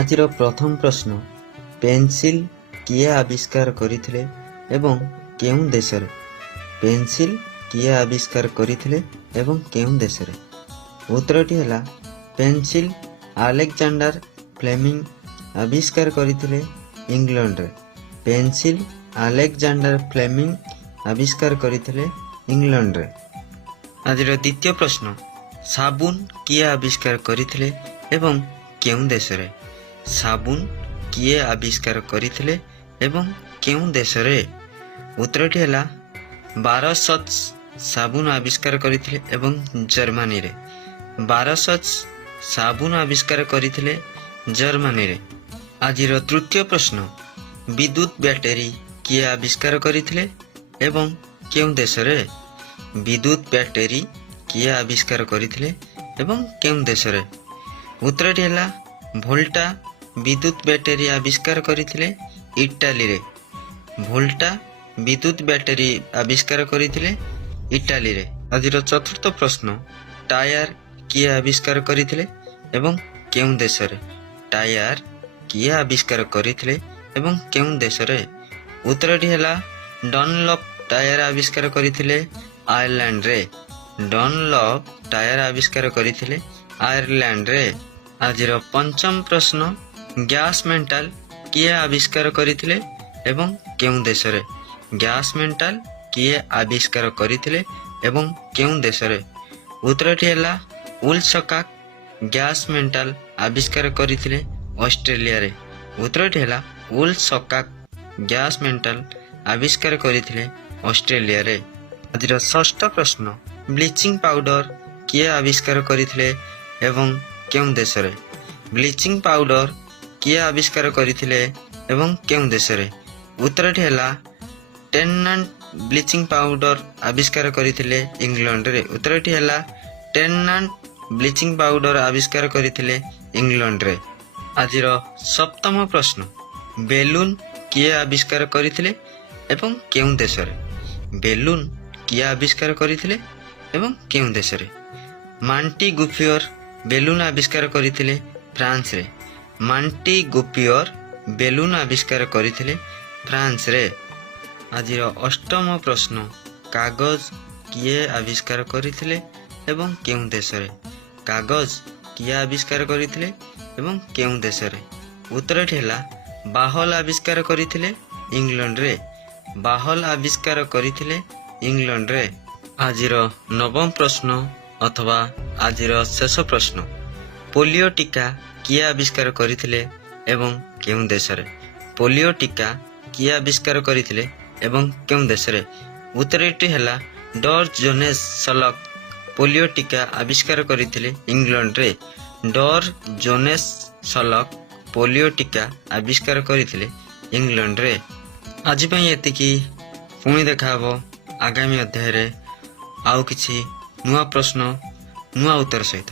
ଆଜିର ପ୍ରଥମ ପ୍ରଶ୍ନ, ପେନ୍ସିଲ୍ କିଏ ଆବିଷ୍କାର କରିଥିଲେ ଏବଂ କେଉଁ ଦେଶରେ? ପେନ୍ସିଲ୍ କିଏ ଆବିଷ୍କାର କରିଥିଲେ ଏବଂ କେଉଁ ଦେଶରେ? ଉତ୍ତରଟି ହେଲା ପେନ୍ସିଲ୍ ଆଲେକ୍ଜାଣ୍ଡାର ଫ୍ଲେମିଂ ଆବିଷ୍କାର କରିଥିଲେ ଇଂଲଣ୍ଡରେ। ପେନ୍ସିଲ୍ ଆଲେକ୍ଜାଣ୍ଡାର ଫ୍ଲେମିଂ ଆବିଷ୍କାର କରିଥିଲେ ଇଂଲଣ୍ଡରେ। ଆଜିର ଦ୍ୱିତୀୟ ପ୍ରଶ୍ନ, ସାବୁନ କିଏ ଆବିଷ୍କାର କରିଥିଲେ ଏବଂ କେଉଁ ଦେଶରେ? ସାବୁନ କିଏ ଆବିଷ୍କାର କରିଥିଲେ ଏବଂ କେଉଁ ଦେଶରେ? ଉତ୍ତରଟି ହେଲା ବାରସଚ ସାବୁନ ଆବିଷ୍କାର କରିଥିଲେ ଏବଂ ଜର୍ମାନୀରେ। ବାରସଚ ସାବୁନ ଆବିଷ୍କାର କରିଥିଲେ ଜର୍ମାନୀରେ। ଆଜିର ତୃତୀୟ ପ୍ରଶ୍ନ, ବିଦ୍ୟୁତ ବ୍ୟାଟେରୀ କିଏ ଆବିଷ୍କାର କରିଥିଲେ ଏବଂ କେଉଁ ଦେଶରେ? ବିଦ୍ୟୁତ ବ୍ୟାଟେରୀ କିଏ ଆବିଷ୍କାର କରିଥିଲେ ଏବଂ କେଉଁ ଦେଶରେ? ଉତ୍ତରଟି ହେଲା ଭୋଲ୍ଟା ବିଦ୍ୟୁତ ବ୍ୟାଟେରୀ ଆବିଷ୍କାର କରିଥିଲେ ଇଟାଲୀରେ। ଭୋଲ୍ଟା ବିଦ୍ୟୁତ ବ୍ୟାଟେରୀ ଆବିଷ୍କାର କରିଥିଲେ ଇଟାଲୀରେ। ଆଜିର ଚତୁର୍ଥ ପ୍ରଶ୍ନ, ଟାୟାର କିଏ ଆବିଷ୍କାର କରିଥିଲେ ଏବଂ କେଉଁ ଦେଶରେ? ଟାୟାର କିଏ ଆବିଷ୍କାର କରିଥିଲେ ଏବଂ କେଉଁ ଦେଶରେ? ଉତ୍ତରଟି ହେଲା ଡନଲପ୍ ଟାୟାର ଆବିଷ୍କାର କରିଥିଲେ ଆୟର୍ଲାଣ୍ଡରେ। ଡନଲପ୍ ଟାୟାର ଆବିଷ୍କାର କରିଥିଲେ ଆୟର୍ଲାଣ୍ଡରେ। ଆଜିର ପଞ୍ଚମ ପ୍ରଶ୍ନ, ଗ୍ୟାସ୍ ମେଣ୍ଟାଲ କିଏ ଆବିଷ୍କାର କରିଥିଲେ ଏବଂ କେଉଁ ଦେଶରେ? ଗ୍ୟାସ୍ ମେଣ୍ଟାଲ କିଏ ଆବିଷ୍କାର କରିଥିଲେ ଏବଂ କେଉଁ ଦେଶରେ? ଉତ୍ତରଟି ହେଲା ଉଲସକାକ ଗ୍ୟାସ୍ ମେଣ୍ଟାଲ ଆବିଷ୍କାର କରିଥିଲେ ଅଷ୍ଟ୍ରେଲିଆରେ। ଉତ୍ତରଟି ହେଲା ଉଲସକାକ ଗ୍ୟାସ୍ ମେଣ୍ଟାଲ ଆବିଷ୍କାର କରିଥିଲେ ଅଷ୍ଟ୍ରେଲିଆରେ। ଆଜିର ଷଷ୍ଠ ପ୍ରଶ୍ନ, ବ୍ଲିଚିଂ ପାଉଡର କିଏ ଆବିଷ୍କାର କରିଥିଲେ ଏବଂ କେଉଁ ଦେଶରେ? ବ୍ଲିଚିଂ ପାଉଡର କିଏ ଆବିଷ୍କାର କରିଥିଲେ ଏବଂ କେଉଁ ଦେଶରେ? ଉତ୍ତରଟି ହେଲା ଟେନ୍ନାଣ୍ଟ ବ୍ଲିଚିଂ ପାଉଡର ଆବିଷ୍କାର କରିଥିଲେ ଇଂଲଣ୍ଡରେ। ଉତ୍ତରଟି ହେଲା ଟେନ୍ନାଣ୍ଟ ବ୍ଲିଚିଂ ପାଉଡର ଆବିଷ୍କାର କରିଥିଲେ ଇଂଲଣ୍ଡରେ। ଆଜିର ସପ୍ତମ ପ୍ରଶ୍ନ, ବେଲୁନ କିଏ ଆବିଷ୍କାର କରିଥିଲେ ଏବଂ କେଉଁ ଦେଶରେ? ବେଲୁନ କିଏ ଆବିଷ୍କାର କରିଥିଲେ ଏବଂ କେଉଁ ଦେଶରେ? ମାଣ୍ଟି ଗୁଫିୟର ବେଲୁନ ଆବିଷ୍କାର କରିଥିଲେ ଫ୍ରାନ୍ସରେ। ମାଣ୍ଟି ଗୁଫିୟର ବେଲୁନ ଆବିଷ୍କାର କରିଥିଲେ ଫ୍ରାନ୍ସରେ। ଆଜିର ଅଷ୍ଟମ ପ୍ରଶ୍ନ, କାଗଜ କିଏ ଆବିଷ୍କାର କରିଥିଲେ ଏବଂ କେଉଁ ଦେଶରେ? କାଗଜ କିଏ ଆବିଷ୍କାର କରିଥିଲେ ଏବଂ କେଉଁ ଦେଶରେ? ଉତ୍ତରଟି ହେଲା ବାହଲ ଆବିଷ୍କାର କରିଥିଲେ ଇଂଲଣ୍ଡରେ। ବାହଲ ଆବିଷ୍କାର କରିଥିଲେ ଇଂଲଣ୍ଡରେ। ଆଜିର ନବମ ପ୍ରଶ୍ନ ଅଥବା ଆଜିର ଶେଷ ପ୍ରଶ୍ନ, ପୋଲିଓ ଟୀକା କିଏ ଆବିଷ୍କାର କରିଥିଲେ ଏବଂ କେଉଁ ଦେଶରେ? ପୋଲିଓ ଟୀକା କିଏ ଆବିଷ୍କାର କରିଥିଲେ ଏବଂ କେଉଁ ଦେଶରେ? ଉତ୍ତରଟି ହେଲା ଡର୍ ଜୋନେସ୍ ସଲକ୍ ପୋଲିଓ ଟୀକା ଆବିଷ୍କାର କରିଥିଲେ ଇଂଲଣ୍ଡରେ। ଡର୍ ଜୋନେସ୍ ସଲକ୍ ପୋଲିଓ ଟୀକା ଆବିଷ୍କାର କରିଥିଲେ ଇଂଲଣ୍ଡରେ। ଆଜି ପାଇଁ ଏତିକି। ପୁଣି ଦେଖା ହେବ ଆଗାମୀ ଅଧ୍ୟାୟରେ ଆଉ କିଛି ନୂଆ ପ୍ରଶ୍ନ ନୂଆ ଉତ୍ତର ସହିତ।